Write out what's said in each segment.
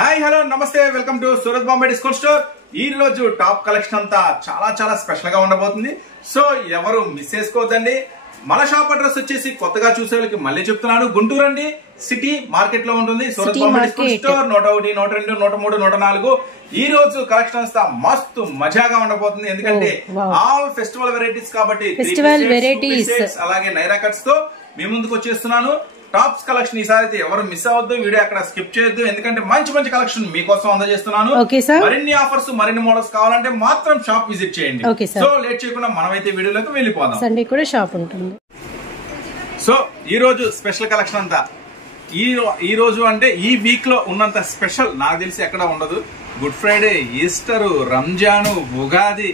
Hi hello నమస్తే welcome to Surat Bombay discount store. ఈ రోజు టాప్ కలెక్షన్ అంతా చాలా స్పెషల్ గా ఉండబోతుంది. సో ఎవరు మిస్ చేసుకోవద్దండి. మన షాప్ అడ్రస్ వచ్చేసి కొత్తగా చూసే వాళ్ళకి మళ్ళీ చెప్తున్నాను, గుంటూరు అండి, సిటీ మార్కెట్ లో ఉంటుంది. Surat Bombay discount store 101, 102, 103, 104. ఈ రోజు కలెక్షన్ అంతా మస్తు మజాగా ఉండబోతుంది. ఎందుకంటే ఆల్ ఫెస్టివల్ వెరైటీస్ కాబట్టి అలాగే నైరా కట్స్ తో మీ ముందుకు వచ్చేస్తున్నాను. టాప్స్ కలెక్షన్ ఈసారి అయితే ఎవరు మిస్ అవ్వద్దు, వీడియో అక్కడ స్కిప్ చేయొద్దు. ఎందుకంటే మంచి కలెక్షన్ మీకోసం అందజేస్తున్నాను. మరిన్ని ఆఫర్స్ మరిన్ని మోడల్స్ కావాలంటే మాత్రం షాప్ విజిట్ చేయండి. సో లేట్ చేయకుండా మనమైతే వీడియోలోకి వెళ్ళిపోదాం. సండే కూడా షాప్ ఉంటుంది. సో ఈ రోజు స్పెషల్ కలెక్షన్ అంతా ఈ రోజు అంటే ఈ వీక్ లో ఉన్నంత స్పెషల్ నాకు తెలిసి ఎక్కడ ఉండదు. Good Friday, Easter, Ramzan, Ugadi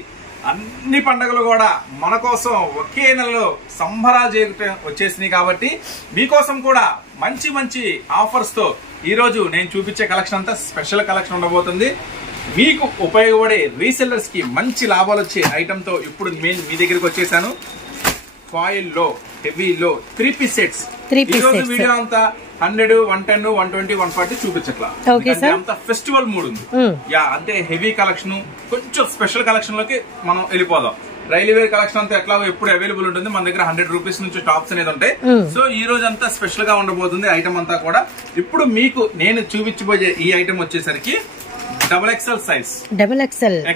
అన్ని పండుగలు కూడా మన కోసం ఒకే నెలలో సంబరాలు వచ్చేసినాయి. కాబట్టి మీకోసం కూడా మంచి ఆఫర్స్ తో ఈ రోజు నేను చూపించే కలెక్షన్ అంతా స్పెషల్ కలెక్షన్ ఉండబోతుంది. మీకు ఉపయోగపడే రీసెల్లర్స్ కి మంచి లాభాలు వచ్చే ఐటమ్ తో ఇప్పుడు నేను మీ దగ్గరికి వచ్చేసాను. ఫాయిల్ లో, హెవీలో 3 పీస్ సెట్స్. ఈ రోజు వీడియో అంతా 100, 110, 120, 140 చూపించట్లా. అంత ఫెస్టివల్ మూడ్ ఉంది. అంటే హెవీ కలెక్షన్, కొంచెం స్పెషల్ కలెక్షన్ లోకి మనం వెళ్ళిపోదాం. రైల్వే కలెక్షన్ అంతా ఎట్లా ఎప్పుడు అవైలబుల్ ఉంటుంది. మన దగ్గర 100 రూపీస్ నుంచి టాప్స్ అనేది ఉంటాయి. సో ఈ రోజు అంతా స్పెషల్ గా ఉండబోతుంది ఐటమ్ అంతా కూడా. ఇప్పుడు మీకు నేను చూపించబోయే ఈ ఐటమ్ వచ్చేసరికి XXL size.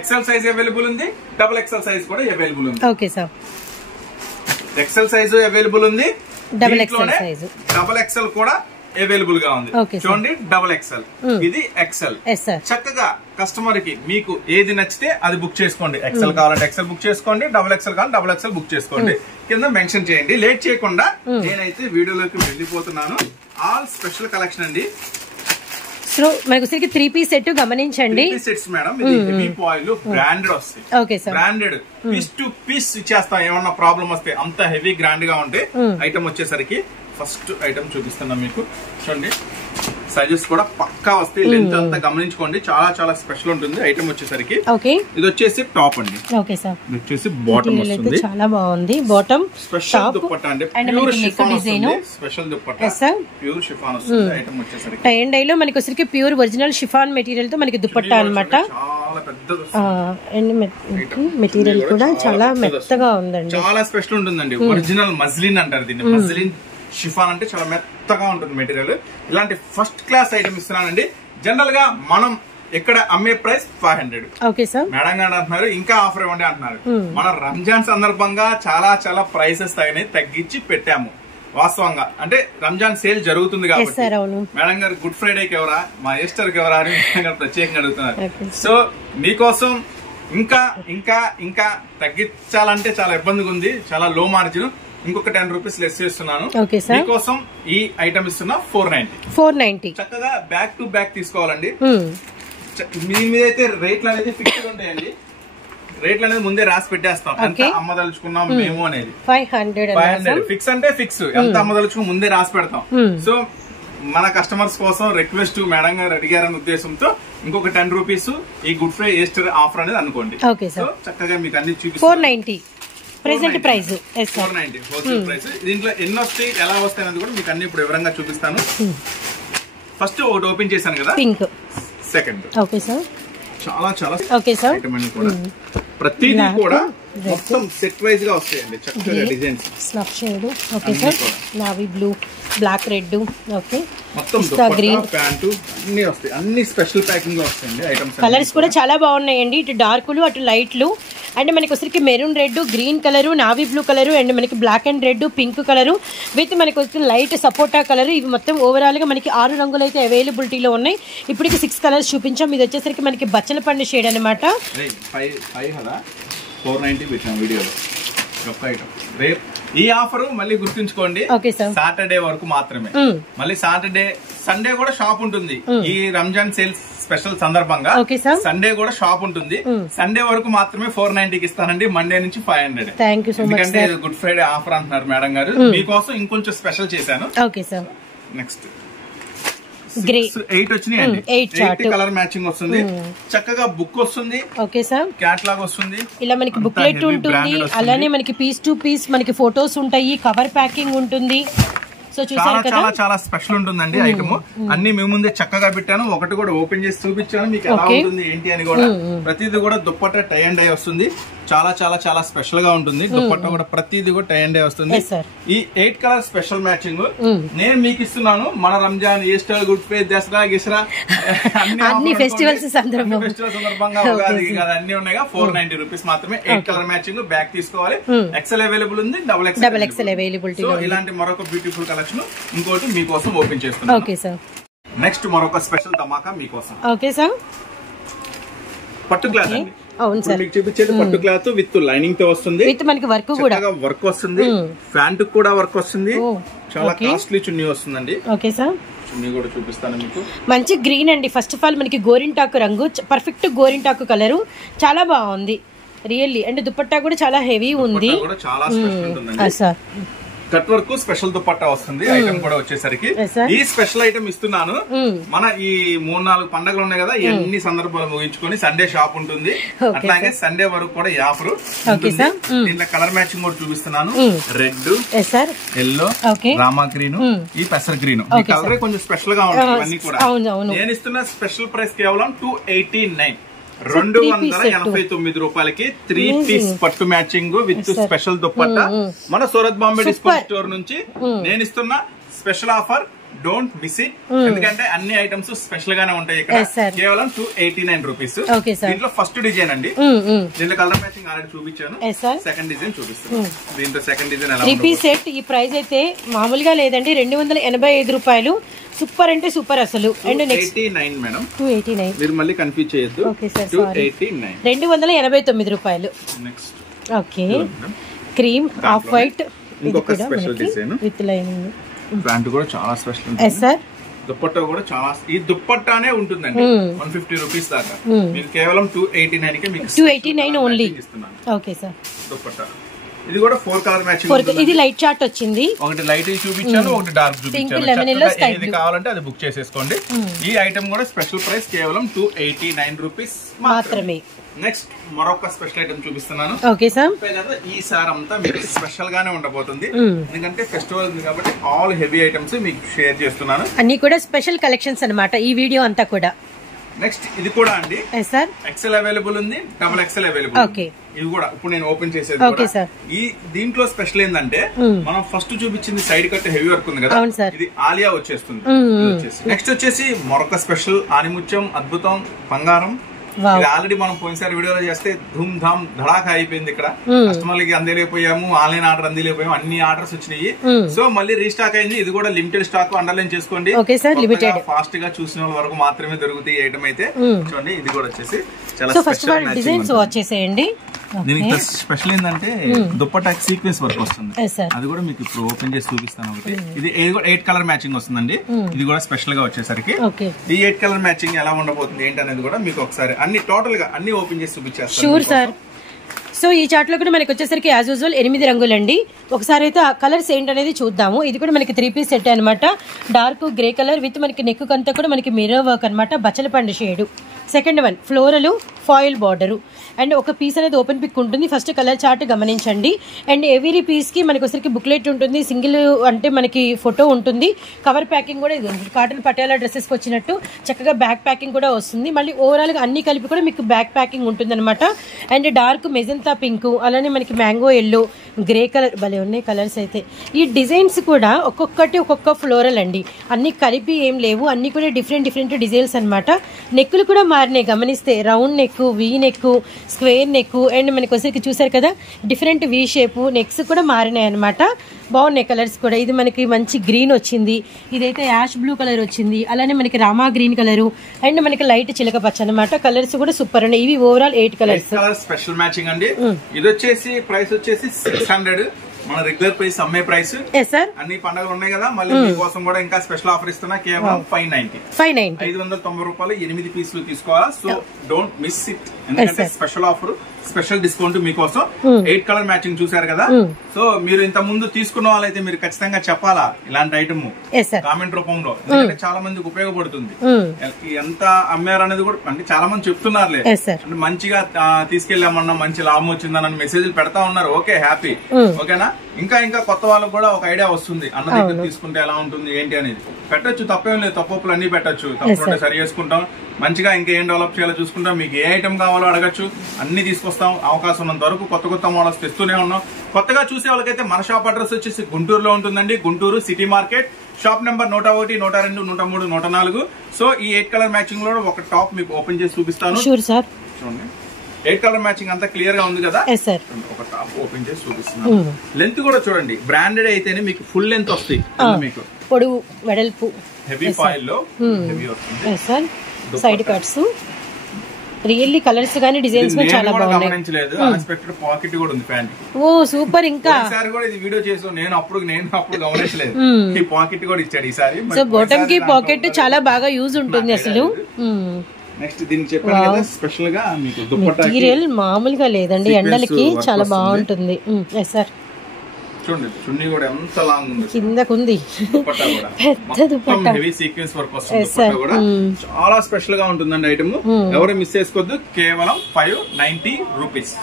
XL size available ఉంది, XXL సైజ్ కూడా అవైలబుల్ ఉంది. Okay sir, XL size available ఉంది, XXL కూడా అవైలబుల్ గా ఉంది. చూడండి, XXL, ఇది XL. చక్కగా కస్టమర్ కి మీకు ఏది నచ్చితే అది బుక్ చేసుకోండి. XL కావాలంటే XL బుక్ చేసుకోండి, XXL కావాలంటే XXL బుక్ చేసుకోండి. కింద మెన్షన్ చేయండి. లేట్ చేయకుండా నేనైతే వీడియోలోకి వెళ్ళిపోతున్నాను. ఆల్ స్పెషల్ కలెక్షన్ అండి. సో మనకు 3 పీస్ సెట్ గమనించండి. సెట్స్ మేడం, ఇది హెవీ ఫాయిల్ బ్రాండెడ్ వస్తాయి. Okay sir, branded piece to piece ఇచ్చేస్తాం. ఏమన్నా ప్రాబ్లం వస్తే అంత హెవీ గ్రాండ్ గా ఉంటే ఐటమ్ వచ్చేసరికి ఫస్ట్ ఐటమ్ చూపిస్తున్నా మీకు. చూడండి, సైజెస్ కూడా పక్కా వస్తాయి. లెంత్ అంతా గమనించుకోండి. చాలా స్పెషల్ ఉంటుంది ఐటమ్ వచ్చేసరికి. ఇది వచ్చేసి టాప్ అండి. ఓకే సార్, ఇది వచ్చేసి బాటమ్ వస్తుంది. చాలా బాగుంది. బాటమ్ స్పెషల్ దుపట్టా అండి, ప్యూర్ షిఫాన్ వస్తుంది. స్పెషల్ దుపట్టా, ప్యూర్ షిఫాన్ వస్తుంది. ఐటమ్ వచ్చేసరికి టై అండ్ డైలో మనకి వచ్చేసరికి ప్యూర్ ఒరిజినల్ షిఫాన్ మెటీరియల్ తో మనకి దుపట్టా అన్నమాట. చాలా పెద్దది మెటీరియల్ కూడా చాలా మెత్తగా ఉందండి. చాలా స్పెషల్ ఉంటుందండి. ఒరిజినల్ మజ్లిన్ అంటారు దీన్ని. మజ్లిన్ షిఫాన్ అంటే చాలా మెత్తగా ఉంటుంది మెటీరియల్. ఇలాంటి ఫస్ట్ క్లాస్ ఐటమ్ ఇస్తున్నానండి. జనరల్ గా మనం ఇక్కడ అమ్మే ప్రైస్ 500. మేడం గారు అంటున్నారు ఇంకా ఆఫర్ ఇవ్వండి అంటున్నారు. మన రంజాన్ సందర్భంగా చాలా ప్రైసెస్ తగ్గించి పెట్టాము. వాస్తవంగా అంటే రంజాన్ సేల్ జరుగుతుంది కాబట్టి మేడం గారు గుడ్ ఫ్రైడేకి ఎవరా, మా ఈస్టర్ కి ఎవరా అని ప్రత్యేకంగా అడుగుతున్నారు. సో మీకోసం ఇంకా తగ్గించాలంటే చాలా ఇబ్బందిగా ఉంది. చాలా లో మార్జిన్. ఇంకొక 10 రూపీస్ లెస్ చేస్తున్నాను. మీకోసం ఈ ఐటమ్ ఇస్తున్నా 490. చక్కగా బ్యాక్ టు బ్యాక్ తీసుకోవాలండి. మీ మీద అయితే రేట్లు అనేది ఫిక్స్డ్ ఉంటాయండి. రేట్లు అనేది ముందే రాసి పెట్టేస్తాం. ఎంత అమ్మదలుచుకున్నాం మేము అనేది 500 ఫిక్స్ అంటే ఫిక్స్. ఎంత అమ్మదలుచుకుని ముందే రాసి పెడతాం. సో మన కస్టమర్స్ కోసం రిక్వెస్ట్, మేడం గారు అడిగారనే ఉద్దేశంతో ఇంకొక 10 రూపీస్ ఈ గుడ్ ఫ్రైడే ఈస్టర్ ఆఫర్ అనేది అనుకోండి. సో చక్కగా మీకు అన్ని చూపిస్తాం. 490 ప్రెసెంట్ ప్రైస్. 490 wholesale price. దీంట్లో ఎన్ని వస్తాయి, ఎలా వస్తాయి అనేది కూడా మీకు అన్ని ఇప్పుడు వివరంగా చూపిస్తాను. ఫస్ట్ ఒకటి ఓపెన్ చేశాను కదా, పింక్. సెకండ్ చాలా ఐటమ్ అన్ని కూడా ప్రతిదీ కూడా మొత్తం సెట్ వైజ్ గా వస్తాయండి. చక్కగా designs, snuff shade, okay sir, navy blue, black, red, okay, మొత్తం గ్రీన్ ప్యాంటు అన్ని వస్తాయి. అన్ని స్పెషల్ ప్యాకింగ్ లో వస్తాయండి ఐటమ్స్. కలర్స్ కూడా చాలా బాగున్నాయండి. ఇటు డార్క్లు, అటు లైట్లు. అండ్ మనకి వచ్చరికి maroon red, green colour, navy blue colour, and మనకి black and red, pink colour with మనకి వచ్చి లైట్ సపోటా కలర్. ఇవి మొత్తం ఓవరాల్ గా మనకి 6 రంగులు అయితే అవైలబిలిటీలో ఉన్నాయి. ఇప్పటికి 6 కలర్స్ చూపించాం. ఇది వచ్చేసరికి మనకి బచ్చల పండు షేడ్ అనమాట. 490 పెట్టాం వీడియోలో ఒక్క ఐటమ్. రేపు ఈ ఆఫర్ మళ్ళీ గుర్తుంచుకోండి, సాటర్డే వరకు మాత్రమే. మళ్ళీ సండే కూడా షాప్ ఉంటుంది. ఈ రంజాన్ సేల్స్ స్పెషల్ సందర్భంగా సండే కూడా షాప్ ఉంటుంది. సండే వరకు మాత్రమే 490కి ఇస్తానండి. మండే నుంచి 500. ఎందుకంటే గుడ్ ఫ్రైడే ఆఫర్ అంటున్నారు మేడం గారు. మీకోసం ఇంకొంచెం స్పెషల్ చేశాను. నెక్స్ట్ 8 వచ్చినాయండి. 8 కలర్ మ్యాచింగ్ వస్తుంది. చక్కగా బుక్ వస్తుంది. ఓకే సార్, క్యాటలాగ్ వస్తుంది. ఇలా మనకి బుక్లెట్ ఉంటుంది. అలానే మనకి పీస్ టు పీస్ మనకి ఫోటోస్ ఉంటాయి. కవర్ ప్యాకింగ్ ఉంటుంది. సో చూసారు కదా, చాలా చాలా స్పెషల్ ఉంటుందండి ఐటమ్. అన్ని మీ ముందే చక్కగా పెట్టాను, ఒకటి కూడా ఓపెన్ చేసి చూపించాను మీకు ఎలా ఉంటుంది ఏంటి అని కూడా. ప్రతిదీ కూడా దుప్పట్టా టై అండ్ డై వస్తుంది, చాలా చాలా చాలా స్పెషల్ గా ఉంటుంది. దుప్పట్టా కూడా ప్రతిదీ కూడా టై అండ్ డై వస్తుంది. ఈ 8 కలర్ స్పెషల్ మ్యాచింగ్ నేను మీకు ఇస్తున్నాను. మన Ramzan, Easter, Good Friday, Dasara, గిసరా అన్ని ఫెస్టివల్స్ సందర్భంగా ఉగాది అన్ని ఉన్నాయిగా 490 రూపీస్ మాత్రమే. 8 కలర్ మ్యాచింగ్ బ్యాగ్ తీసుకోవాలి. ఎక్సెల్ అవైలబుల్ ఉంది, డబుల్ ఎక్సెల్ అవైలబిలిటీ. ఇలాంటి మరొక బ్యూటిఫుల్ కలెక్షన్ ఇంకోటి మీకోసం ఓపెన్ చేస్తున్నాను. Okay sir. నెక్స్ట్ మరొక స్పెషల్ ధమాకా మీకోసం. Okay sir. పట్టు క్లాత్ అండి. అవును సార్, మీకు చూపించేది పట్టు క్లాత్ విత్ లైనింగ్ తో వస్తుంది, విత్ మనకి వర్క్ కూడా వర్క్ వస్తుంది, ఫ్యాంట్ కూడా వర్క్ వస్తుంది, చాలా కాస్ట్లీ చున్నీ వస్తుందండి. ఓకే సార్, చున్నీ కూడా చూపిస్తాను మీకు. మంచి గ్రీన్ అండి. ఫస్ట్ ఆఫ్ ఆల్ మనకి గోరింటాకు రంగు, పర్ఫెక్ట్ గోరింటాకు కలరు, చాలా బాగుంది రియల్లీ. అండ్ దుపట్టా కూడా చాలా హెవీ ఉంది చాలా స్పెషల్ ఉంటుందండి sir. Cut work special dupatta వస్తుంది. ఐటమ్ కూడా వచ్చేసరికి ఈ స్పెషల్ ఐటమ్ ఇస్తున్నాను. మన ఈ 3-4 పండుగలు ఉన్నాయి కదా, ఎన్ని సందర్భాలు ముగించుకొని సండే షాప్ ఉంటుంది, అట్లాగే సండే వరకు కూడా ఈ ఆఫర్ ఉంటుంది. దీంట్లో కలర్ మ్యాచింగ్ కూడా చూపిస్తున్నాను. రెడ్, ఎల్లో, రామా గ్రీన్, ఈ పెసర్ గ్రీన్. ఈ కలర్ కొంచెం స్పెషల్ గా ఉంటుంది. ఇవన్నీ కూడా నేను ఇస్తున్న స్పెషల్ ప్రైస్ కేవలం 289, 289 రూపాయలకి 3 పీస్ పట్టు మ్యాచింగ్ విత్ స్పెషల్ దుపట్టా. మన సూరత్ బాంబే డిస్కౌంట్ స్టోర్ నుంచి నేను ఇస్తున్న special offer. Don't miss it, ఎందుకంటే అన్ని ఐటమ్స్ స్పెషల్ గానే ఉంటాయి ఇక్కడ. కేవలం 289 రూపీస్. దీంట్లో ఫస్ట్ డిజైన్ అండి, దీంట్లో కలర్ మ్యాచింగ్ ఆల్రెడీ చూపించాను. సెకండ్ డిజైన్ చూపిస్తాను. దీంట్లో సెకండ్ డిజైన్ ఎలా 3 పీస్ సెట్. ఈ ప్రైస్ అయితే మామూలుగా లేదండి, 285 రూపాయలు. సూపర్ అంటే సూపర్ అసలు. అండ్ నెక్స్ట్ 289 మేడం, 289 మీరు మళ్ళీ కన్ఫ్యూజ్ చేయొద్దు. 289 289 రూపాయలు. Next okay, cream off white, ఇంకొక special design with lining. Pant కూడా చాలా స్పెషల్ ఉంటుంది సార్. దుపట్టా కూడా చాలా, ఈ దుపట్టానే ఉంటుందండి 150 రూపీస్ దాకా. మీకు కేవలం 289 కి మీకు 289 ఓన్లీ ఇస్తున్నాను. Okay sir. దుపట్టా ఇది కూడా 4 కలర్ మ్యాచింగ్. ఇది లైట్ చార్ట్ వచ్చింది, ఒకటి లైట్ చూపించాను, ఒకటి డార్క్ చూపించాను. ఏది కావాలంటే అది బుక్ చేసేసుకోండి. ఈ ఐటమ్ కూడా స్పెషల్ ప్రైస్ కేవలం 289 రూపీస్ మాత్రమే. నెక్స్ట్ మరొక స్పెషల్ ఐటమ్ చూపిస్తున్నాను. Okay sir. ఈ సార్ అంతా మీకు స్పెషల్ గానే ఉండబోతుంది, ఎందుకంటే ఫెస్టివల్ ఉంది కాబట్టి ఆల్ హెవీ ఐటమ్స్ మీకు షేర్ చేస్తున్నాను. అన్ని కూడా స్పెషల్ కలెక్షన్స్ అన్నమాట ఈ వీడియో అంతా కూడా. నెక్స్ట్ ఇది కూడా అండి ఎక్సెల్ అవైలబుల్ ఉంది, డబుల్ ఎక్సెల్ అవైలబుల్. ఇది కూడా ఇప్పుడు నేను ఓపెన్ చేసేది. ఈ దీంట్లో స్పెషల్ ఏంటంటే మనం ఫస్ట్ చూపించింది సైడ్ కట్ హెవీ వర్క్ ఉంది కదా, ఇది ఆలియా వచ్చేస్తుంది. నెక్స్ట్ వచ్చేసి మరొక స్పెషల్ ఆనిముత్యం, అద్భుతం, బంగారం. ఇది ఆల్రెడీ మనం పోయినసారి వీడియోలో చేస్తే ధూమ్ ధామ్ ధడాకా అయిపోయింది. ఇక్కడ కస్టమర్లకి అందేలేకపోయాము, ఆన్లైన్ ఆర్డర్ అందేలేకపోయాము, అన్ని ఆర్డర్స్ వచ్చినాయి. సో మళ్ళీ రీస్టాక్ అయింది. ఇది కూడా లిమిటెడ్ స్టాక్, అండర్లైన్ చేసుకోండి. ఫాస్ట్ గా చూసిన వాళ్ళ వరకు మాత్రమే దొరుకుతాయి ఈ ఐటమ్ అయితే. చూడండి ఇది కూడా వచ్చేసి చాలా స్పెషల్ డిజైన్స్ వచ్చేసేయండి. దీనికి స్పెషల్ ఏంటంటే దుపట్టా సీక్వెన్స్ వర్క్ వస్తుంది, అది కూడా మీకు ఇప్పుడు ఓపెన్ చేసి చూపిస్తాను. ఒకటి ఇది 8 కలర్ మ్యాచింగ్ వస్తుందండి. ఇది కూడా స్పెషల్ గా వచ్చేసరికి ఈ 8 కలర్ మ్యాచింగ్ ఎలా ఉండబోతుంది ఏంటి అనేది కూడా మీకు ఒకసారి అన్ని టోటల్ గా అన్ని ఓపెన్ చేసి చూపించేస్తాను. సో ఈ చార్ట్ లో కూడా మనకి వచ్చేసరికి యాజ్ యూజువల్ 8 రంగులండి. ఒకసారి అయితే ఆ కలర్స్ ఏంటనేది చూద్దాము. ఇది కూడా మనకి 3 పీస్ సెట్ అనమాట. డార్క్ గ్రే కలర్ విత్ మనకి నెక్ అంతా కూడా మనకి మిర్రర్ వర్క్ అనమాట, బచ్చలపండు shade. Second one floral foil border. And ఒక పీస్ అనేది ఓపెన్ పిక్ ఉంటుంది. ఫస్ట్ కలర్ చార్ట్ గమనించండి. అండ్ ఎవ్రీ పీస్ కి మనకి వచ్చరికి బుక్లెట్ ఉంటుంది, సింగిల్ అంటే మనకి ఫోటో ఉంటుంది. కవర్ ప్యాకింగ్ కూడా ఇది ఉంటుంది, కాటన్ పటియాలా డ్రెస్సెస్ కి వచ్చినట్టు చక్కగా బ్యాక్ ప్యాకింగ్ కూడా వస్తుంది. మళ్ళీ ఓవరాల్ గా అన్ని కలిపి కూడా మీకు బ్యాక్ ప్యాకింగ్ ఉంటుంది అనమాట. అండ్ డార్క్ మెజంతా పింక్, అలానే మనకి మ్యాంగో ఎల్లో, గ్రే కలర్, భలే ఉన్నాయి కలర్స్ అయితే. ఈ డిజైన్స్ కూడా ఒక్కొక్కటి ఒక్కొక్క ఫ్లోరల్ అండి, అన్ని కలిపి ఏం లేవు, అన్ని కూడా డిఫరెంట్ డిఫరెంట్ డిజైన్స్ అనమాట. నెక్కులు కూడా మారినాయి గమనిస్తే, round neck, V neck, square neck, and మనకి వచ్చేసరికి చూసారు కదా డిఫరెంట్ వీ షేప్ నెక్స్ కూడా మారినాయి అనమాట. బాగున్నాయి కలర్స్ కూడా. ఇది మనకి మంచి గ్రీన్ వచ్చింది, ఇదైతే యాష్ బ్లూ కలర్ వచ్చింది, అలానే మనకి రామా గ్రీన్ కలర్, అండ్ మనకి లైట్ చిలక పచ్చ అనమాట. కలర్స్ కూడా సూపర్ ఉన్నాయి. ఇవి ఓవరాల్ 8 కలర్స్ స్పెషల్ మ్యాచింగ్ అండి. ఇది వచ్చేసి ప్రైస్ వచ్చేసి 600, మన రెగ్యులర్ ప్రైస్ అమ్మే ప్రైస్. అన్ని పండుగలు ఉన్నాయి కదా, మళ్ళీ మీకోసం కూడా ఇంకా స్పెషల్ ఆఫర్ ఇస్తున్నా. కేవలం 590 రూపాయలు 8 పీసులు తీసుకోవాలా. సో డోంట్ మిస్ ఇట్, ఎందుకంటే స్పెషల్ ఆఫర్, స్పెషల్ డిస్కౌంట్ మీకోసం. 8 కలర్ మ్యాచింగ్ చూసారు కదా. సో మీరు ఇంత ముందు తీసుకున్న వాళ్ళైతే మీరు ఖచ్చితంగా చెప్పాలా ఇలాంటి ఐటమ్ కామెంట్ రూపంలో, ఎందుకంటే చాలా మందికి ఉపయోగపడుతుంది. ఎంత అమ్మారు అనేది కూడా అంటే చాలా మంది చెప్తున్నారులే, అంటే మంచిగా తీసుకెళ్ళామన్నా మంచి లాభం వచ్చిందని మెసేజ్లు పెడతా ఉన్నారు. ఓకే హ్యాపీ, ఓకేనా. ఇంకా ఇంకా కొత్త వాళ్ళకి కూడా ఒక ఐడియా వస్తుంది, అన్న దగ్గర తీసుకుంటే ఎలా ఉంటుంది ఏంటి అనేది. పెట్టచ్చు, తప్పేం లేదు, తప్పులు అన్ని పెట్టచ్చు, తప్పులు సరి చేసుకుంటాం, మంచిగా ఇంకేం డెవలప్ చేయాలో చూసుకుంటాం. మీకు ఏ ఐటమ్ కావాలో అడగచ్చు, అన్ని తీసుకొస్తాం. అవకాశం ఉన్నంత వరకు కొత్త కొత్త మోడల్స్ తెస్తూనే ఉన్నాం. కొత్తగా చూసే వాళ్ళకైతే మన షాప్ అడ్రస్ వచ్చేసి గుంటూరులో ఉంటుందండి. Guntur city market, shop number 101, 102, 103, 104. So ఈ 8 కలర్ మ్యాచింగ్ లో ఒక టాప్ మీకు ఓపెన్ చేసి చూపిస్తాను. చూడండి, 8 కలర్ మ్యాచింగ్ అంతా క్లియర్ గా ఉంది కదా. ఒక టాప్ ఓపెన్ చేసి చూపిస్తున్నాను. లెంత్ కూడా చూడండి, బ్రాండెడ్ అయితేనే మీకు ఫుల్ లెంత్ వస్తాయి. మీకు పొడవు వెడల్పు హెవీ ఫాయిల్ లో హెవీ వస్తుంది. సైడ్ కట్స్ రియల్లీ కలర్స్ గానీ డిజైన్స్ చాలా బాగున్నాయి. గమనించలేదు, అన్ఎక్స్పెక్టెడ్ పాకెట్ కూడా ఉంది ప్యాంట్. ఓ సూపర్. ఇంకా ఈసారి కూడా ఇది వీడియో చేసాం, నేను అప్పుడు గమనించలేదు, ఈ పాకెట్ కూడా ఇచ్చాడు ఈసారి. సో బాటమ్ కి పాకెట్ చాలా బాగా యూజ్ ఉంటుంది అసలు. నెక్స్ట్ దీనికి చెప్పాను కదా, స్పెషల్ గా మీకు దుపట్టా మెటీరియల్ మామూలుగా లేదండి, ఎండలకి చాలా బాగుంటుంది. సార్ చూడండి, చున్నీ కూడా ఎంత లాంగ్ ఉంది, కిందకుంది దుపట్టా కూడా పెద్ద దుపట్టా, హెవీ సీక్వెన్స్ వర్క్ వస్తుంది. దుపట్టా కూడా చాలా స్పెషల్ గా ఉంటుందండి ఐటమ్. ఎవరు మిస్ చేసుకోవద్దు, కేవలం 590 రూపీస్.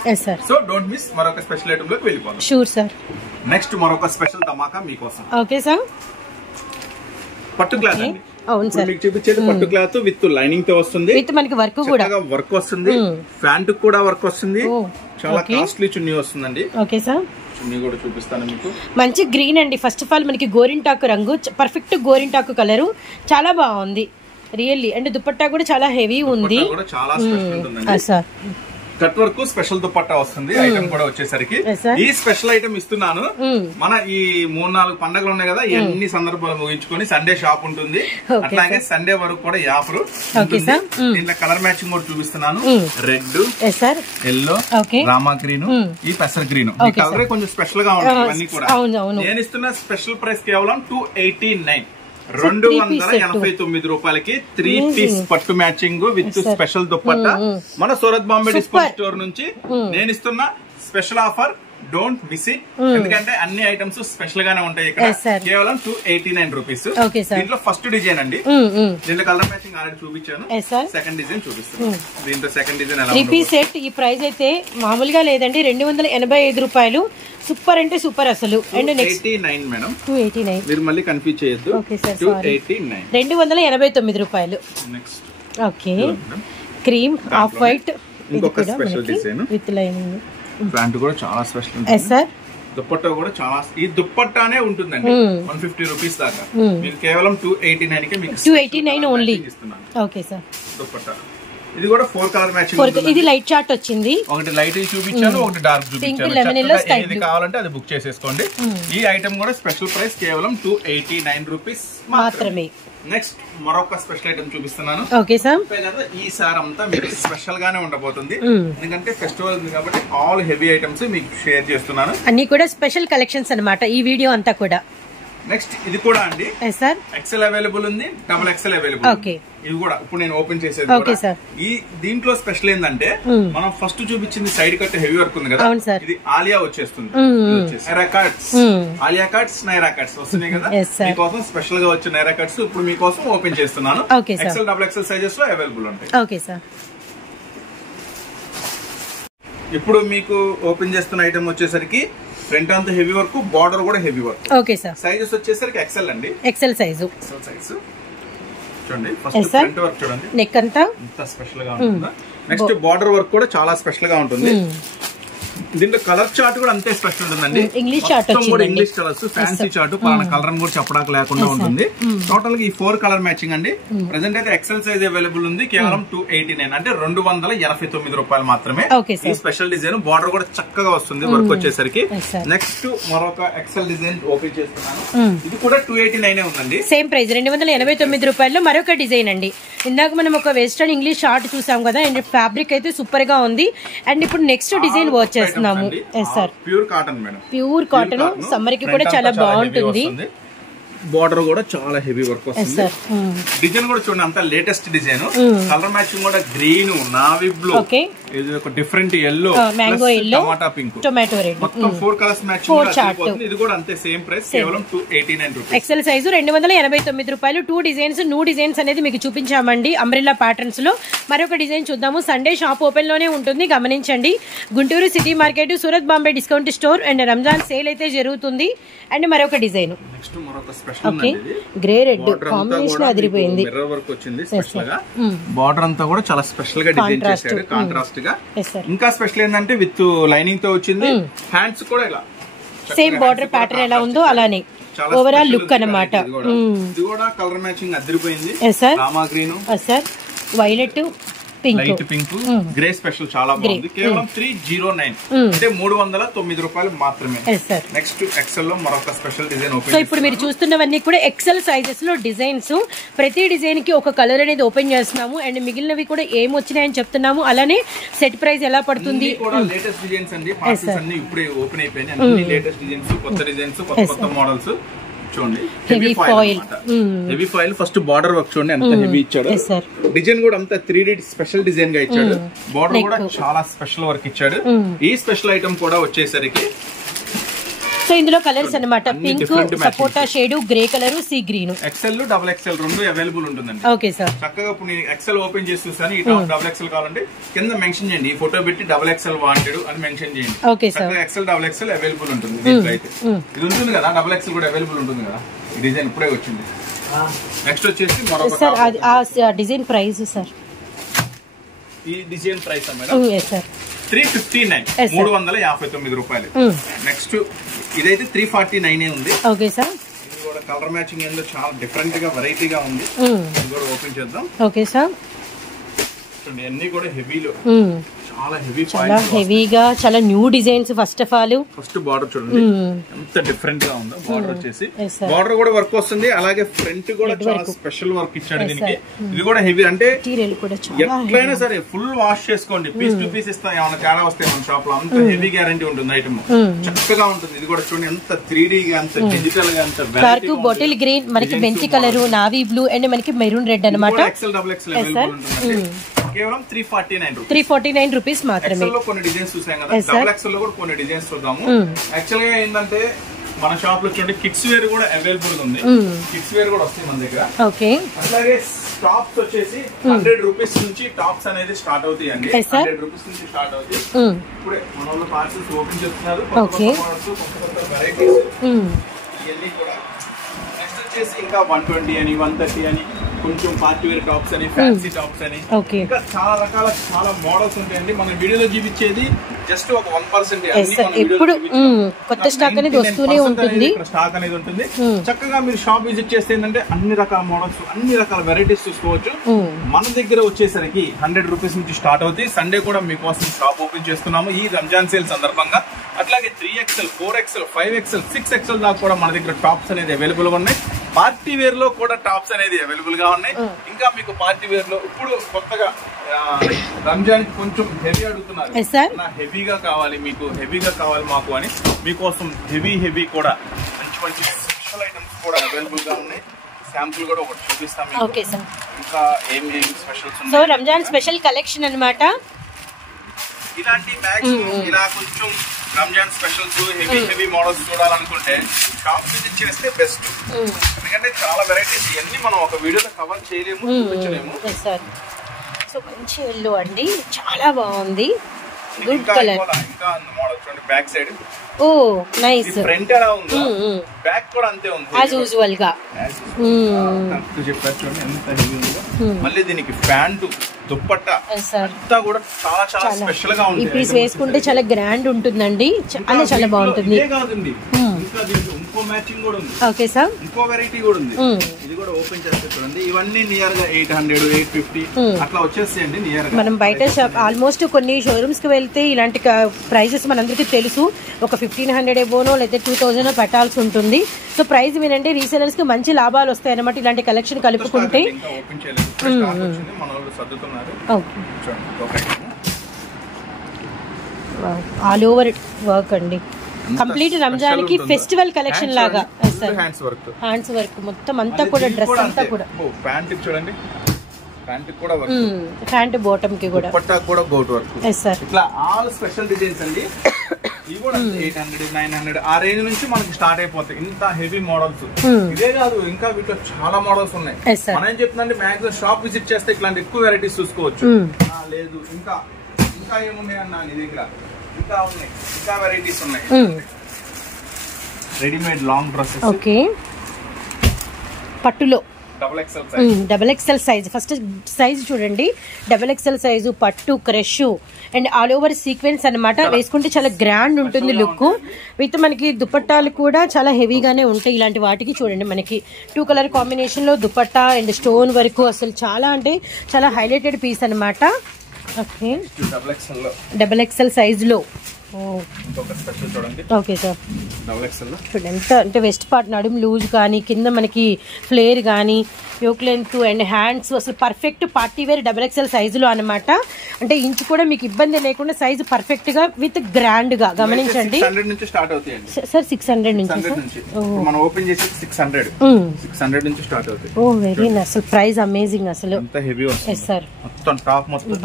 So don't miss. మరొక స్పెషల్ ఐటమ్ లోకి వెళ్ళిపోతాం. Sure sir. నెక్స్ట్ మరొక స్పెషల్ ధమాకా మీకోసం. Okay sir. పట్టు క్లాత్ అండి. అవును సార్, మీకు చూపించేది పట్టు క్లాత్ విత్ లైనింగ్ తో వస్తుంది, విత్ మనకి వర్క్ కూడా వర్క్ వస్తుంది, ఫ్యాంట్ కూడా వర్క్ వస్తుంది. చాలా కాస్ట్లీ చున్నీ వస్తుందండి. ఓకే సార్, చున్నీ కూడా చూపిస్తాను మీకు. మంచి గ్రీన్ అండి. ఫస్ట్ ఆఫ్ ఆల్ మనకి గోరింటాకు రంగు, పర్ఫెక్ట్ గోరింటాకు కలరు, చాలా బాగుంది రియల్లీ. అండ్ దుపట్టా కూడా చాలా హెవీ ఉంది. చాలా స్పెషల్ ఉంటుందండి sir. Cut work special dupatta వస్తుంది. ఐటమ్ కూడా వచ్చేసరికి ఈ స్పెషల్ ఐటమ్ ఇస్తున్నాను. మన ఈ 3-4 పండుగలు ఉన్నాయి కదా, ఎన్ని సందర్భాలు ముగించుకొని సండే షాప్ ఉంటుంది. అట్లాగే సండే వరకు కూడా ఈ ఆఫర్ ఉంటుంది. దీంట్లో కలర్ మ్యాచింగ్ కూడా చూపిస్తున్నాను. రెడ్, ఎల్లో, రామా గ్రీన్, ఈ పెసర్ గ్రీన్. ఈ కలర్ కొంచెం స్పెషల్ గా ఉంటుంది. ఇవన్నీ కూడా నేను ఇస్తున్న స్పెషల్ ప్రైస్ కేవలం 289, 289 రూపాయలకి 3 పీస్ పట్టు మ్యాచింగ్ విత్ స్పెషల్ దుపట్టా. మన సూరత్ బాంబే డిస్కౌంట్ స్టోర్ నుంచి నేను ఇస్తున్న special offer. Don't miss it. ఎందుకంటే అన్ని ఐటమ్స్ స్పెషల్ గానే ఉంటాయి ఇక్కడ. కేవలం 289 రూపీస్. దీంట్లో ఫస్ట్ డిజైన్ అండి. దీంట్లో కలర్ మ్యాచింగ్ ఆల్రెడీ చూపించాను. సెకండ్ డిజైన్ చూపిస్తాను. దీంట్లో సెకండ్ డిజైన్ ఎలా 3 పీస్ సెట్. ఈ ప్రైస్ అయితే మామూలుగా లేదండి, 285 రూపాయలు. సూపర్ అంటే సూపర్ అసలు. And next 289 madam, 289. మీరు మళ్ళీ కన్ఫ్యూజ్ చేయొద్దు. 289, 289 రూపాయలు. Next okay, cream off white, ఇంకొక special design with lining. Pant కూడా చాలా స్పెషల్ ఉంటుంది సార్. దుపట్టా కూడా చాలా, ఈ దుపట్టానే ఉంటుందండి 150 రూపీస్ దాకా. మీరు కేవలం 289 కి మీకు 289 ఓన్లీ. Okay sir. దుపట్టా ఇది కూడా 4 కలర్ మ్యాచింగ్. ఇది లైట్ చార్ట్ వచ్చింది. ఒకటి లైట్ చూపించాను, ఒకటి డార్క్ చూపించాను. ఏది కావాలంటే అది బుక్ చేసేసుకోండి. ఈ ఐటమ్ కూడా స్పెషల్ ప్రైస్ కేవలం 289 రూపీస్ మాత్రమే. నెక్స్ట్ మరొక స్పెషల్ ఐటమ్ చూపిస్తున్నాను. Okay sir. ఈ సార్ అంతా మీకు స్పెషల్ గానే ఉండబోతుంది, ఎందుకంటే ఫెస్టివల్ ఉంది కాబట్టి ఆల్ హెవీ ఐటమ్స్ మీకు షేర్ చేస్తున్నాను. అన్ని కూడా స్పెషల్ కలెక్షన్స్ అన్నమాట ఈ వీడియో అంతా కూడా. నెక్స్ట్ ఇది కూడా అండి సార్, ఎక్సెల్ అవైలబుల్ ఉంది, డబుల్ ఎక్సెల్ అవైలబుల్. ఓకే, ఇది కూడా ఇప్పుడు నేను ఓపెన్ చేసేది. ఈ దీంట్లో స్పెషల్ ఏంటంటే మనం ఫస్ట్ చూపించింది సైడ్ కట్ హెవీ వర్క్ ఉంది కదా, ఇది ఆలియా వచ్చేస్తుంది. Naira cuts, Alia cuts, Naira cuts వస్తున్నాయి కదా. మీకోసం స్పెషల్ గా వచ్చిన నైరా కట్స్ ఇప్పుడు మీకోసం ఓపెన్ చేస్తున్నాను. ఎక్సెల్, డబుల్ ఎక్సెల్ సైజెస్ లో అవైలబుల్ ఉంటాయి. Okay sir. ఇప్పుడు మీకు ఓపెన్ చేస్తున్న ఐటమ్ వచ్చేసరికి ఫ్రంట్ అంతా హెవీ వర్క్, బార్డర్ కూడా heavy work. Okay sir. Sizes వచ్చేసరికి ఎక్సెల్ అండి, ఎక్సెల్ సైజు. ఎక్సెల్ సైజు చూడండి. ఫస్ట్ ఫ్రంట్ వర్క్ చూడండి, నెక్ అంతా ఎంత స్పెషల్ గా ఉంటుందా. నెక్స్ట్ బార్డర్ వర్క్ కూడా చాలా స్పెషల్ గా ఉంటుంది. దీంట్లో కలర్ చార్ట్ కూడా అంతే స్పెషల్ ఉంటుందండి. ఇంగ్లీష్ చార్ట్ కూడా ఇంగ్లీష్ కలర్స్, ఫ్యాన్సీ చార్ట్, పలానా కలర్ కూడా చెప్పడానికి లేకుండా ఉంటుంది. టోటల్ గా ఈ 4 కలర్ మ్యాచింగ్ అండి. ప్రెసెంట్ అయితే ఎక్సెల్ సైజ్ అవైలబుల్ ఉంది, కేవలం 289 అంటే 289 రూపాయలు మాత్రమే. ఈ స్పెషల్ డిజైన్ బార్డర్ కూడా చక్కగా వస్తుంది వర్క్ వచ్చేసరికి. నెక్స్ట్ మరొక ఎక్సెల్ డిజైన్ ఓపెన్ చేస్తున్నాను. ఇది కూడా 289 ఉందండి, సేమ్ ప్రైస్ 289 రూపాయల్లో. మరొక డిజైన్ అండి. ఇందాక మనం ఒక వెస్టర్న్ ఇంగ్లీష్ షార్ట్ చూసాం కదా, అండ్ ఫ్యాబ్రిక్ అయితే సూపర్ గా ఉంది. అండ్ ఇప్పుడు నెక్స్ట్ డిజైన్ వాచ్ చేస్తున్నాము. Pure cotton madam, pure cotton. Summer కి కూడా చాలా బాగుంటుంది. బార్డర్ కూడా చాలా హెవీ వర్క్ వస్తుంది. డిజైన్ కూడా చూడండి అంత లేటెస్ట్ డిజైన్. కలర్ మ్యాచింగ్ కూడా గ్రీన్, నావీ బ్లూ, ఇది ఒక డిఫరెంట్ ఎల్లో, మ్యాంగో ఎల్లో, టమాటా పింక్, టొమాటో రెడ్, మొత్తం 4 కలర్స్ మ్యాచింగ్. ఇది కూడా అంతే సేమ్ ప్రైస్, కేవలం 289 రూపీస్. ఎక్సెల్ సైజు 289 రూపాయలు. 2 డిజైన్స్, న్యూ డిజైన్స్ అనేది మీకు చూపించామండి అంబ్రెల్లా ప్యాటర్న్స్ లో. మరొక డిజైన్ చూద్దాము. సండే షాప్ ఓపెన్ లోనే ఉంటుంది, గమనించండి. Guntur city market, Surat Bombay discount store and Ramzan sale అయితే జరుగుతుంది. అండ్ మరొక డిజైన్ గ్రే రెడ్ కాంబినేషన్ అదిరిపోయింది. మిర్రర్ వర్క్ వచ్చింది స్పెషల్ గా. బార్డర్ అంతా కూడా చాలా స్పెషల్ గా డిజైన్ చేశారు, కాంట్రాస్ట్ గా. ఇంకా స్పెషల్ ఏంటంటే విత్ లైనింగ్ తో వచ్చింది. హ్యాండ్స్ కూడా ఇలా సేమ్ బార్డర్ ప్యాటర్న్ ఎలా ఉందో అలానే ఓవరాల్ లుక్ అన్నమాట. ఇది కూడా కలర్ మ్యాచింగ్ అదిరిపోయింది. Rama green, violet, light pink, grey special చాలా బాగుంది. కేవలం 309 అంటే 309 రూపాయలు మాత్రమే. నెక్స్ట్ ఎక్సెల్ లో మరొక స్పెషల్ డిజైన్ ఓపెన్. సో ఇప్పుడు మీరు చూస్తున్నవన్నీ కూడా ఎక్సెల్ సైజెస్ లో డిజైన్స్. ప్రతి డిజైన్ కి ఒక కలర్ అనేది ఓపెన్ చేస్తున్నాము అండ్ మిగిలినవి కూడా ఏం వచ్చినాయని చెప్తున్నాము. అలానే సెట్ ప్రైస్ ఎలా పడుతుంది. లేటెస్ట్ డిజైన్స్ అండి, పార్సెల్స్ అన్ని ఇప్పుడే ఓపెన్ అయిపోయినాయి. అన్ని లేటెస్ట్ డిజైన్స్, కొత్త డిజైన్స్, కొత్త మోడల్స్. చూడండి heavy foil, heavy foil. First border work చూడండి ఎంత హెవీ ఇచ్చాడు. డిజైన్ కూడా అంత 3D స్పెషల్ డిజైన్ గా ఇచ్చాడు. బార్డర్ కూడా చాలా స్పెషల్ వర్క్ ఇచ్చాడు. ఈ స్పెషల్ ఐటమ్ కూడా వచ్చేసరికి సో ఇందులో కలర్స్ అన్నమాట, పింక్, సపోటా shade, grey colour, sea green. XL, double XL రెండు అవైలబుల్ ఉంటుందండి. Okay sir. చక్కగా ఇప్పుడు నేను ఎక్సెల్ ఓపెన్ చేసి చూసాను. ఈ టాప్ డబుల్ ఎక్సెల్ కావాలంటే కింద మెన్షన్ చేయండి, ఈ ఫోటో పెట్టి డబుల్ ఎక్సెల్ వాంటెడ్ అని మెన్షన్ చేయండి. Okay sir. XL, double XL available ఉంటుంది. దీంట్లో అయితే ఇది ఉంటుంది కదా, డబుల్ ఎక్సెల్ కూడా అవైలబుల్ ఉంటుంది కదా. ఈ డిజైన్ ఇప్పుడే వచ్చింది. నెక్స్ట్ వచ్చేసి మరొక డిజైన్ ప్రైస్ సార్. ఈ డిజైన్ ప్రైస్ మేడం 359, 359 రూపాయలు. నెక్స్ట్ ఇదైతే 349 ఉంది. Okay sir. ఇది కూడా కలర్ మ్యాచింగ్ ఏందో చాలా డిఫరెంట్ గా వెరైటీగా ఉంది. ఇది కూడా ఓపెన్ చేద్దాం. Okay sir. చూడండి అన్ని కూడా హెవీలో, చాలా హెవీగా, చాలా new designs. First of all first border చూడండి ఎంత డిఫరెంట్ గా ఉందో. బార్డర్ వచ్చేసి బార్డర్ కూడా వర్క్ వస్తుంది. అలాగే ఫ్రంట్ కూడా చాలా స్పెషల్ వర్క్ ఇచ్చాడు దీనికి. ఇది కూడా హెవీ అంటే ఎట్లయినా సరే ఫుల్ వాష్ చేసుకోండి, పీస్ టు పీస్ ఇస్తాం. ఏమైనా తేడా వస్తాయి మన షాప్ లో, అంత హెవీ గ్యారంటీ ఉంటుంది. ఐటమ్ చక్కగా ఉంటుంది. ఇది కూడా చూడండి ఎంత 3D గా, ఎంత డిజిటల్ గా, ఎంత డార్క్ బాటిల్ గ్రీన్, మనకి bench colour, navy blue and మనకి మెరూన్ రెడ్ అన్నమాట. ఎక్సెల్, డబుల్ ఎక్సెల్ అవైలబుల్ ఉంటుంది. కేవలం 349 రూపీస్ మాత్రమే. ఎక్సెల్ లో కొన్ని డిజైన్స్ చూసాం కదా, డబుల్ ఎక్సెల్ లో కూడా కొన్ని డిజైన్స్ చూద్దాము. యాక్చువల్ గా ఏంటంటే మన షాప్ లో చూడండి కిడ్స్ వేర్ కూడా అవైలబుల్ ఉంది. కిడ్స్ వేర్ కూడా వస్తాయి మన దగ్గర. అట్లాగే టాప్స్ వచ్చేసి 100 రూపీస్ నుంచి టాప్స్ అనేది స్టార్ట్ అవుతాయి అండి. 100 రూపీస్ నుంచి స్టార్ట్ అవుతాయి. ఇప్పుడే మన వాళ్ళు పార్సల్స్ ఓపెన్ చేస్తున్నారు. వెరైటీస్ ఇవన్నీ కూడా. నెక్స్ట్ వచ్చేసి ఇంకా 120 అని, 130 అని, కొంచెం పార్టీ వేర్ టాప్స్ అని, ఫ్యాన్సీ టాప్స్ అని, ఇంకా చాలా రకాల చాలా మోడల్స్ ఉంటాయండి. మన వీడియోలో చూపించేది జస్ట్ ఒక 1%. ఎప్పుడు కొత్త స్టాక్ అనేది వస్తూనే ఉంటుంది. స్టాక్ అనేది ఉంటుంది. చక్కగా మీరు షాప్ విజిట్ చేస్తే ఏంటంటే అన్ని రకాల మోడల్స్, అన్ని రకాల వెరైటీస్ చూసుకోవచ్చు. మన దగ్గర వచ్చేసరికి 100 రూపీస్ నుంచి స్టార్ట్ అవుతాయి. సండే కూడా మీకోసం షాప్ ఓపెన్ చేస్తున్నాము ఈ రంజాన్ సేల్ సందర్భంగా. అట్లాగే 3XL, 4XL, 5XL, 6XL దాకా కూడా మన దగ్గర టాప్స్ అనేది అవైలబుల్ గా ఉన్నాయి. పార్టీ వేర్ లో కూడా టాప్స్ అనేది అవైలబుల్ గా ఉన్నాయి. ఇంకా మీకు పార్టీ వేర్ లో ఇప్పుడు కొత్తగా రంజాన్ కొంచెం హెవీ అడుగుతున్నారు, హెవీగా కావాలి, మీకు హెవీగా కావాలి మాకు అని. మీకోసం హెవీ కూడా మంచి మంచి స్పెషల్ ఐటమ్స్ కూడా అవైలబుల్ గా ఉన్నాయి. శాంపుల్ కూడా ఒకటి చూపిస్తాం. ఇంకా ఏమి స్పెషల్స్ ఉన్నాయి. సో రంజాన్ స్పెషల్ కలెక్షన్ అన్నమాట. ఇలాంటి మ్యాక్సిమం ఇలా కొంచెం రంజాన్ స్పెషల్స్, హెవీ మోడల్స్ చూడాలనుకుంటే షాప్ విజిట్ చేస్తే బెస్ట్. ఎందుకంటే చాలా వెరైటీస్ ఇవన్నీ మనం ఒక వీడియోలో కవర్ చేయలేము, చూపించలేము. సో మంచి ఎల్లో అండి, చాలా బాగుంది. Good colour. ఇంకా మోడల్ చూడండి బ్యాక్ సైడ్. ఓ నైస్. ఫ్రంట్ ఎలా ఉంది, బ్యాక్ కూడా అంతే ఉంది యాజ్ యూజువల్ గా. చెప్పారు చూడండి ఎంత హెవీ ఉందో. మళ్ళీ దీనికి ప్యాంటు, దుప్పట్టా అంతా కూడా చాలా చాలా స్పెషల్ గా ఉంది. ఈ పీస్ వేసుకుంటే చాలా గ్రాండ్ ఉంటుందండి, చాలా బాగుంటుంది. కాదండి, ఇంకా దీంట్లో ఇంకో మ్యాచింగ్ కూడా ఉంది. Okay sir. ఇంకో వెరైటీ కూడా ఉంది. ఇది కూడా ఓపెన్ చేస్తే చూడండి. ఇవన్నీ నియర్ గా 800, 850 అట్లా వచ్చేస్తాయండి నియర్ గా. మనం బయట షాప్ ఆల్మోస్ట్ కొన్ని షోరూమ్స్ కి వెళ్తే ఇలాంటి ప్రైజెస్ మనందరికి తెలుసు. ఒక 1500 ఎబోనో లేదా 2000 పెట్టాల్సి ఉంటుంది. సో ప్రైస్ వినండి, రీసెలర్స్ కి మంచి లాభాలు వస్తాయి అన్నమాట ఇలాంటి కలెక్షన్ కలుపుకుంటే. ఆల్ ఓవర్ వర్క్ అండి. కంప్లీట్ రంజాన్ కి ఫెస్టివల్ కలెక్షన్ లాగా. హ్యాండ్స్ వర్క్ మొత్తం అంతా కూడా డ్రెస్ అంతా కూడా. ప్యాంట్ చూడండి, ప్యాంట్ బాటమ్ కి కూడా గోట్ వర్క్. ఇట్లా ఆల్ స్పెషల్ డిజైన్స్ అండి. ఇవి కూడా 800, 900 ఆ రేంజ్ నుంచి మనకి స్టార్ట్ అయిపోతాయి. ఇంత హెవీ మోడల్స్ ఇదే కాదు, ఇంకా వీటిలో చాలా మోడల్స్ ఉన్నాయి. మనం ఏం చెప్తుందంటే మాక్సిమం షాప్ విజిట్ చేస్తే ఇట్లాంటి ఎక్కువ వెరైటీస్ చూసుకోవచ్చు. లేదు ఇంకా ఇంకా ఏమున్నాయి అన్న నీ దగ్గర? ఇంకా ఉన్నాయి, ఇంకా వెరైటీస్ ఉన్నాయి. Readymade long dresses. ఓకే, పట్టులో double XL size. First size చూడండి, డబుల్ ఎక్స్ఎల్ సైజు, పట్టు, crush and all over sequence అన్నమాట. వేసుకుంటే చాలా గ్రాండ్ ఉంటుంది లుక్. విత్ మనకి దుపట్టాలు కూడా చాలా హెవీగానే ఉంటాయి. ఇలాంటి వాటికి చూడండి మనకి 2 కలర్ కాంబినేషన్ లో దుపట్టా అండ్ స్టోన్ వరకు అసలు చాలా అంటే చాలా హైలైటెడ్ పీస్ అన్నమాట. ఓకే, డబుల్ ఎక్స్ఎల్ సైజ్ లో. ఓకే సార్, చూడండి ఎంత అంటే వెస్ట్ పార్ట్ నడుము లూజ్ కానీ కింద మనకి ఫ్లేర్ కానీ యోక్ లెంత్ అండ్ హ్యాండ్స్ అసలు perfect party wear double XL సైజులో అనమాట. అంటే ఇంచు కూడా మీకు ఇబ్బంది లేకుండా సైజు పర్ఫెక్ట్ గా విత్ గ్రాండ్ గా గమనించండి. సార్ 600 నుంచి మనం ఓపెన్ చేసి 600 నుంచి స్టార్ట్ అవుతాయి. ఓ వెరీ నైస్, అసలు ప్రైస్ అమేజింగ్ అసలు. ఎస్ సార్, మొత్తం టాప్ మొత్తం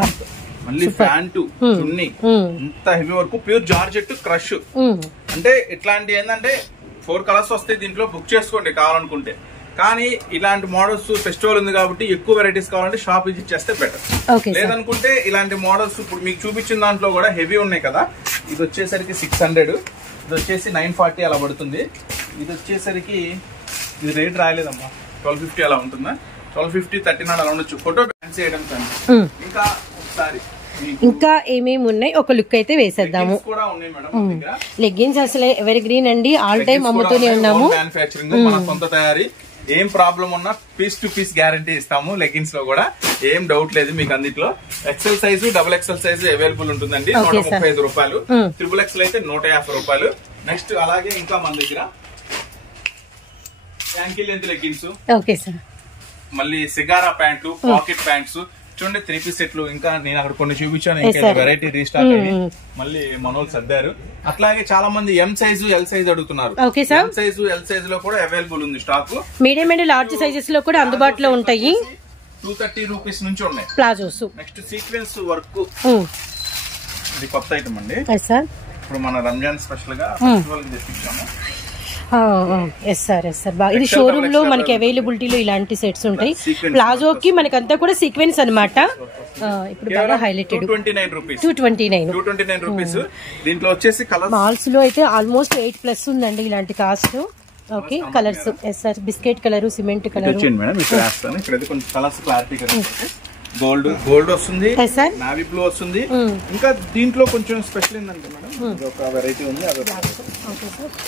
మళ్ళీ ప్యాంటు, చున్నీ ఇంత heavy work, pure georgette crush. అంటే ఇట్లాంటి ఏంటంటే 4 కలర్స్ వస్తాయి దీంట్లో, బుక్ చేసుకోండి కావాలనుకుంటే. కానీ ఇలాంటి మోడల్స్ ఫెస్టివల్ ఉంది కాబట్టి ఎక్కువ వెరైటీస్ కావాలంటే షాప్ విజిట్ చేస్తే బెటర్. లేదనుకుంటే ఇలాంటి మోడల్స్ ఇప్పుడు మీకు చూపించిన దాంట్లో కూడా హెవీ ఉన్నాయి కదా. ఇది వచ్చేసరికి 600, ఇది వచ్చేసి 940 అలా పడుతుంది. ఇది వచ్చేసరికి ఇది రేట్ రాయలేదమ్మా, 1250 అలా ఉంటుందా, 1250, 1300 అలా ఉండొచ్చు. ఫోటో ఫ్యాన్సీ ఐటమ్స్ అండి. ఇంకా ఒకసారి ఇంకా ఏమేమి ఉన్నాయి ఒక లుక్ అయితే వేసేద్దాము. లెగ్గిన్స్ అసలు ఎవర్ గ్రీన్ అండి, ఆల్ టైమ్ అమ్ముతూనే ఉన్నాము. మ్యానుఫ్యాక్చరింగ్ మన సొంత తయారీ. ఏం ప్రాబ్లం ఉన్నా పీస్ టు పీస్ గ్యారంటీ ఇస్తాము. లెగ్గిన్స్ లో కూడా ఏం డౌట్ లేదు మీకు. అందులో XL size, double XL size available ఉంటుందండి. 135 రూపాయలు. ట్రిపుల్ ఎక్సెల్ అయితే 150 రూపాయలు. నెక్స్ట్ అలాగే ఇంకా మన దగ్గర ankle length leggings, okay sir, మళ్ళీ సిగారా ప్యాంట్లు, పాకెట్ ప్యాంట్స్ చూడండి, 3 పీస్ సెట్లు. ఇంకా నేను అక్కడ కొన్ని చూపించాను, ఇంకా వెరైటీ రీస్టాక్ అయ్యి మళ్ళీ మనోళ్ళు సర్దారు. అట్లాగే చాలా మంది ఎం సైజు, ఎల్ సైజు అడుగుతున్నారు. ఎం సైజు, ఎల్ సైజు లో కూడా అవైలబుల్ ఉంది stock. Medium and large sizes లో కూడా అందుబాటులో ఉంటాయి. 230 రూపీస్ నుంచి ఉన్నాయి ప్లాజోస్. నెక్స్ట్ సీక్వెన్స్ వర్క్, ఇది కొత్త ఐటమ్ అండి. ఇప్పుడు మన రంజాన్ స్పెషల్ గా తెప్పించాము. ఇది షోరూమ్ లో మనకి అవైలబిలిటీలో ఇలాంటి సెట్స్ ఉంటాయి. ప్లాజోకి మనకంతా కూడా సీక్వెన్స్ అనమాట. ఇప్పుడు బాగా హైలైటెడ్ 229 రూపీస్. దీంట్లో వచ్చేసి మాల్స్ లో అయితే ఆల్మోస్ట్ 8+ ఉందండి ఇలాంటి cost. Okay, colours sir, biscuit colour, cement colour. Gold వస్తుంది, నావీ బ్లూ వస్తుంది. ఇంకా దీంట్లో కొంచెం స్పెషల్ ఏంటంటే మేడం, ఒక వెరైటీ ఉంది.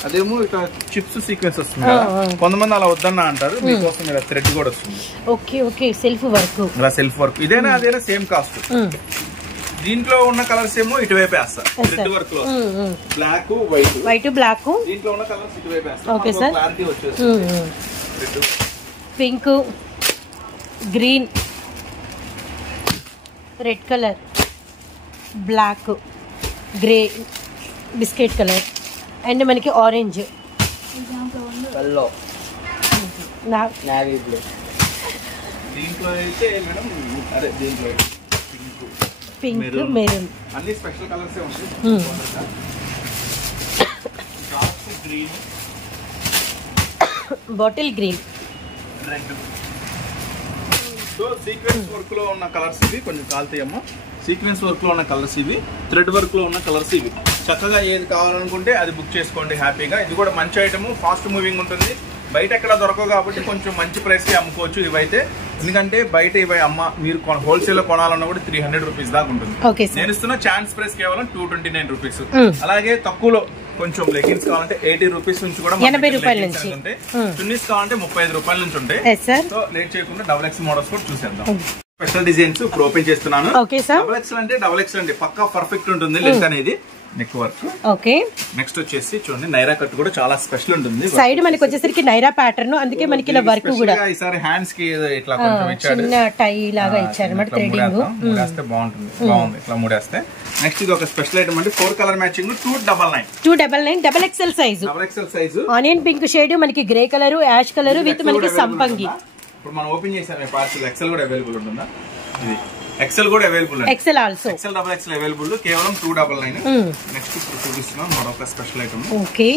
అదేమో ఇట్లా చిప్స్ సీక్వెన్స్ వస్తుంది. కొంతమంది అలా వద్దన్నా అంటారు, మీకోసం ఇలా థ్రెడ్ కూడా వస్తుంది. Okay okay, self work. ఇలా సెల్ఫ్ వర్క్, ఇదేనా అదేనా సేమ్ కాస్ట్. దీంట్లో ఉన్న కలర్స్ ఏమో ఇటువైపు వేస్తారు. థ్రెడ్ వర్క్ లో బ్లాక్, వైట్ బ్లాక్. దీంట్లో ఉన్న కలర్స్ ఇటువైపు వేస్తారు. క్లారిటీ వచ్చేసి pink, green, red colour, black, grey, biscuit colour and మనకి ఆరెంజ్, పింక్, మెరూన్, అన్ని special colours green, bottle green, red. So sequence work లో ఉన్న కలర్స్ ఇవి, కొంచెం కాల్తాయేమో. సీక్వెన్స్ వర్క్ లో ఉన్న కలర్స్ ఇవి, థ్రెడ్ వర్క్ లో ఉన్న కలర్స్ ఇవి. చక్కగా ఏది కావాలనుకుంటే అది బుక్ చేసుకోండి హ్యాపీగా. ఇది కూడా మంచి ఐటమ్, ఫాస్ట్ మూవింగ్ ఉంటుంది. బయట ఎక్కడ దొరకవు కాబట్టి కొంచెం మంచి ప్రైస్ కి అమ్ముకోవచ్చు ఇవైతే. ఎందుకంటే బయట ఇవి మీరు హోల్సేల్ లో కొనాలన్నా కూడా 300 రూపీస్ దాకా ఉంటుంది. నేను ఇస్తున్న ఛాన్స్ ప్రైస్ కేవలం 229 రూపీస్. అలాగే తక్కువలో కొంచెం లెగిన్స్ కావాలంటే 80 రూపీస్ నుంచి కూడా 80 రూపాయల నుంచి ఉంటాయి. చున్నీస్ కావాలంటే 35 రూపాయల నుంచి ఉంటాయి. సో లేట్ చేయకుండా డబుల్ ఎక్స్ మోడల్స్ కూడా చూసేద్దాం. స్పెషల్ డిజైన్స్ ఇప్పుడు ఓపెన్ చేస్తున్నాను. డబుల్ ఎక్స్ అంటే డబుల్ ఎక్స్ అండి, పక్కా పర్ఫెక్ట్ ఉంటుంది లెంత్ అనేది. Neck work. ఓకే, నెక్స్ట్ వచ్చేసి చూడండి నైరా కట్ కూడా చాలా స్పెషల్ ఉంటుంది. సైడ్ మనకి వచ్చేసరికి నైరా ప్యాటర్న్, అందుకే మనకి ఇలా వర్క్ కూడా ఈసారి హ్యాండ్స్ కి ఇట్లా కొంచెం ఇచ్చాడు, చిన్న టై లాగా ఇచ్చారు అన్నమాట. థ్రెడింగ్ మూడేస్తే బాగుంటుంది, బాగుంది ఇట్లా మూడేస్తే. నెక్స్ట్ ఇది ఒక స్పెషల్ ఐటమ్ అంటే 4 colour matching 299 double XL size, onion pink shade, మనకి grey colour, ash colour with మనకి సంపంగి. ఇప్పుడు మనం ఓపెన్ చేసాం పార్సల్, ఎక్సెల్ కూడా అవైలబుల్ ఉంటుందా? ఇది ఎక్సెల్ కూడా available, XL also, XL double XL available, కేవలం 299. నెక్స్ట్ ఇప్పుడు చూపిస్తున్నాం మరొక స్పెషల్ ఐటమ్. ఓకే,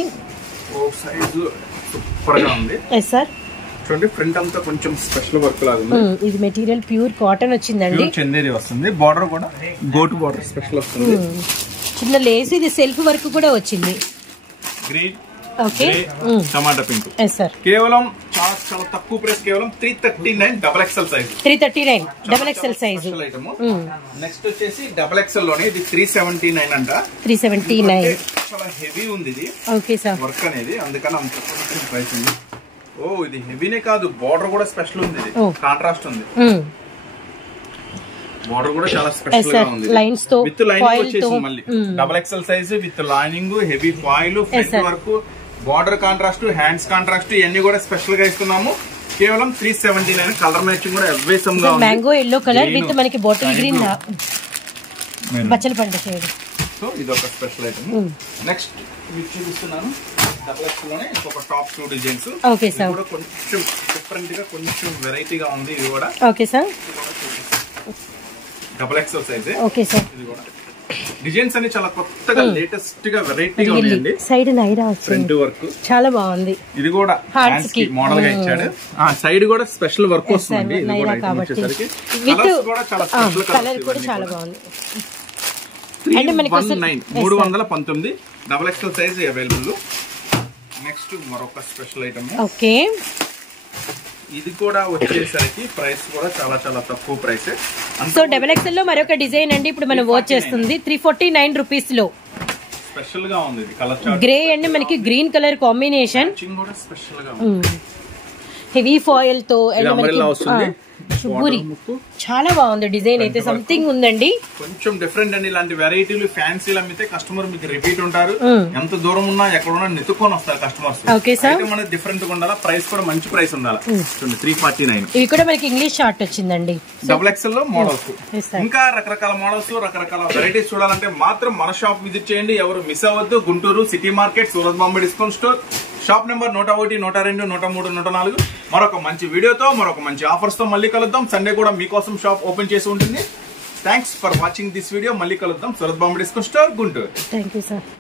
ఓ సైజు సూపర్ గా ఉంది. Yes sir. చూడండి ఫ్రంట్ అంతా కొంచెం స్పెషల్ వర్క్ లాగా ఉంది. ఇది మెటీరియల్ ప్యూర్ కాటన్ వచ్చిందండి, చందేరి వస్తుంది. బార్డర్ కూడా గోటు బార్డర్ స్పెషల్ వస్తుంది, చిన్న లేస్. ఇది సెల్ఫ్ వర్క్ కూడా వచ్చింది. గ్రీన్, ఓకే, టమాటా పింక్. Yes sir. కేవలం చాలా చాలా తక్కువ ప్రైస్, కేవలం 339 double XL size. 339 double XL size. Next వచ్చేసి డబుల్ ఎక్సెల్ లోనే ఇది 379 అంట. 379 చాలా హెవీ ఉంది ఇది. Okay sir. వర్క్ అనేది అందుకని అంత ప్రైస్ ఉంది. ఓ ఇది హెవీనే కాదు, బార్డర్ కూడా స్పెషల్ ఉంది, ఇది కాంట్రాస్ట్ ఉంది. బార్డర్ కూడా చాలా స్పెషల్ గా ఉంది, లైన్స్ తో విత్ లైనింగ్ వచ్చేసి మళ్ళీ double XL size with lining, heavy foil, front work, border contrast, hands contrast, ఇవన్నీ కూడా స్పెషల్ గా ఇస్తున్నాము. కేవలం 379. కలర్ మ్యాచింగ్ కూడా ఎవ్వేసం గా ఉంది. మ్యాంగో ఎల్లో కలర్ విత్ మనకి బాటిల్ గ్రీన్ బచ్చల పంట షేడ్. సో ఇది ఒక స్పెషల్ ఐటమ్. నెక్స్ట్ మీకు చూపిస్తున్నాను డబుల్ ఎక్సెల్ లోనే ఇంకొక టాప్ 2 డిజైన్స్. Okay sir. కూడా కొంచెం డిఫరెంట్ గా, కొంచెం వెరైటీగా ఉంది ఇది కూడా. Okay sir. Double XL size. Okay sir. ఇది కూడా డిజైన్స్ అన్ని చాలా కొత్తగా లేటెస్ట్ గా వెరైటీగా ఉన్నాయండి. సైడ్ నైరా ఫ్రంట్ వర్క్ చాలా బాగుంది. ఇది కూడా హ్యాండ్స్ కి మోడల్ గా ఇచ్చాడు. సైడ్ కూడా స్పెషల్ వర్క్ వస్తుంది. ఇది కూడా వచ్చేసరికి కలర్స్ కూడా చాలా స్పెషల్ కలర్ కూడా చాలా బాగుంది. 319 double XL size available. Next మరొక స్పెషల్ ఐటమ్. ఓకే, ఇది కూడా వచ్చేసరికి ప్రైస్ కూడా చాలా చాలా తక్కువ ప్రైస్. సో డబుల్ ఎక్సెల్ లో మరొక డిజైన్ అండి ఇప్పుడు మనం వాచ్ చేస్తుంది 349 రూపీస్ లో. స్పెషల్ గా ఉంది ఇది కలర్ చార్ట్. గ్రే అండ్ మనకి గ్రీన్ కలర్ కాంబినేషన్, కూడా స్పెషల్ గా ఉంది. హెవీ ఫాయిల్ తో వస్తుంది. చాలా బాగుంది డిజైన్ అయితే, సంథింగ్ ఉందండి. కొంచెం డిఫరెంట్ అండి. ఇలాంటి వెరైటీలు ఫ్యాన్సీలు అమ్మితే కస్టమర్ మీకు రిపీట్ ఉంటారు. ఎంత దూరం ఉన్నా ఎక్కడ ఉన్నా నెత్తుకొని వస్తారు కస్టమర్స్. Okay sir. మనకి డిఫరెంట్ గా ఉండాలి, ప్రైస్ కూడా మంచి ప్రైస్ ఉండాలి. 349. ఇవి కూడా మనకి ఇంగ్లీష్ షార్ట్ వచ్చిందండి. డబుల్ ఎక్సెల్ లో మోడల్స్, ఇంకా రకరకాల మోడల్స్, రకరకాల వెరైటీస్ చూడాలంటే మాత్రం మన షాప్ విజిట్ చేయండి. ఎవరు మిస్ అవ్వద్దు. Guntur city market, Surat Bombay discount store, shop number 101, 102, 103, 104. మరొక మంచి వీడియోతో, మరొక మంచి ఆఫర్స్ తో మళ్ళీ కలుద్దాం. సండే కూడా మీకోసం షాప్ ఓపెన్ చేసి ఉంటుంది. Thanks for watching this video. మళ్ళీ కలుద్దాం. Surat Bombay discount store, Guntur. Thank you sir.